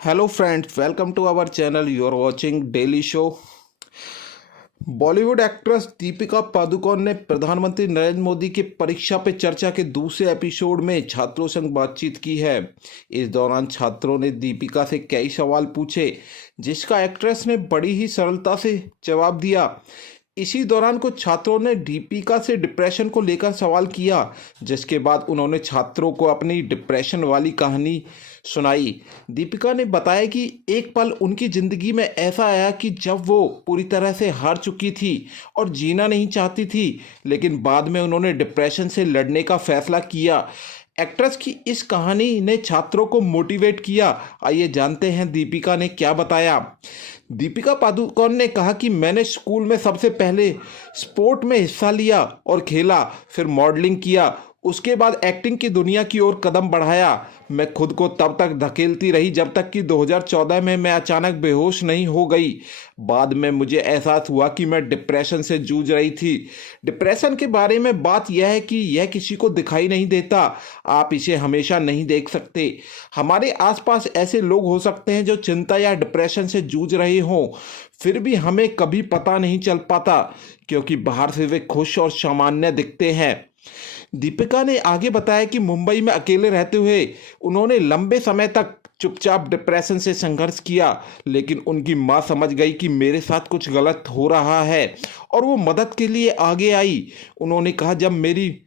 Hello friends, welcome to our channel. You are watching daily show. Bollywood actress Deepika Padukone ने प्रधानमंत्री नरेंद्र मोदी के परीक्षा पे चर्चा के दूसरे एपिसोड में छात्रों संग बातचीत की है। इस दौरान छात्रों ने दीपिका से कई सवाल पूछे, जिसका एक्ट्रेस ने बड़ी ही सरलता से जवाब दिया। इसी दौरान कुछ छात्रों ने दीपिका से डिप्रेशन को लेकर सवाल किया, जिसके बाद उन्होंने छात्रों को अपनी डिप्रेशन वाली कहानी सुनाई। दीपिका ने बताया कि एक पल उनकी ज़िंदगी में ऐसा आया कि जब वो पूरी तरह से हार चुकी थी और जीना नहीं चाहती थी, लेकिन बाद में उन्होंने डिप्रेशन से लड़ने का फैसला किया। एक्ट्रेस की इस कहानी ने छात्रों को मोटिवेट किया। आइए जानते हैं दीपिका ने क्या बताया। दीपिका पादुकोण ने कहा कि मैंने स्कूल में सबसे पहले स्पोर्ट में हिस्सा लिया और खेला, फिर मॉडलिंग किया, उसके बाद एक्टिंग की दुनिया की ओर कदम बढ़ाया। मैं खुद को तब तक धकेलती रही जब तक कि 2014 में मैं अचानक बेहोश नहीं हो गई। बाद में मुझे एहसास हुआ कि मैं डिप्रेशन से जूझ रही थी। डिप्रेशन के बारे में बात यह है कि यह किसी को दिखाई नहीं देता। आप इसे हमेशा नहीं देख सकते। हमारे आसपास ऐसे लोग हो सकते हैं जो चिंता या डिप्रेशन से जूझ रहे हों, फिर भी हमें कभी पता नहीं चल पाता, क्योंकि बाहर से वे खुश और सामान्य दिखते हैं। दीपिका ने आगे बताया कि मुंबई में अकेले रहते हुए उन्होंने लंबे समय तक चुपचाप डिप्रेशन से संघर्ष किया, लेकिन उनकी मां समझ गई कि मेरे साथ कुछ गलत हो रहा है और वो मदद के लिए आगे आई। उन्होंने कहा, जब मेरी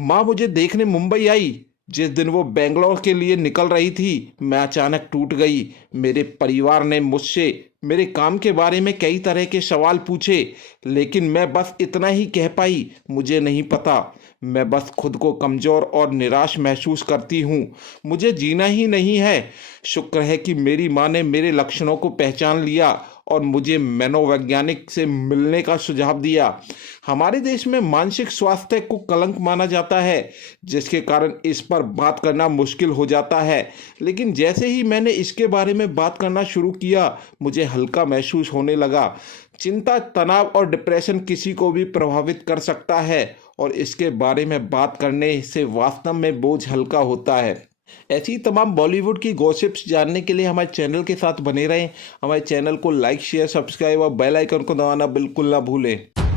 मां मुझे देखने मुंबई आई, जिस दिन वो बेंगलोर के लिए निकल रही थी, मैं अचानक टूट गई। मेरे परिवार ने मुझसे मेरे काम के बारे में कई तरह के सवाल पूछे, लेकिन मैं बस इतना ही कह पाई, मुझे नहीं पता। मैं बस खुद को कमज़ोर और निराश महसूस करती हूँ। मुझे जीना ही नहीं है। शुक्र है कि मेरी माँ ने मेरे लक्षणों को पहचान लिया और मुझे मनोवैज्ञानिक से मिलने का सुझाव दिया। हमारे देश में मानसिक स्वास्थ्य को कलंक माना जाता है, जिसके कारण इस पर बात करना मुश्किल हो जाता है। लेकिन जैसे ही मैंने इसके बारे में बात करना शुरू किया, मुझे हल्का महसूस होने लगा। चिंता, तनाव और डिप्रेशन किसी को भी प्रभावित कर सकता है और इसके बारे में बात करने से वास्तव में बोझ हल्का होता है। ऐसी तमाम बॉलीवुड की गॉसिप्स जानने के लिए हमारे चैनल के साथ बने रहें। हमारे चैनल को लाइक, शेयर, सब्सक्राइब और बेल आइकन को दबाना बिल्कुल ना भूलें।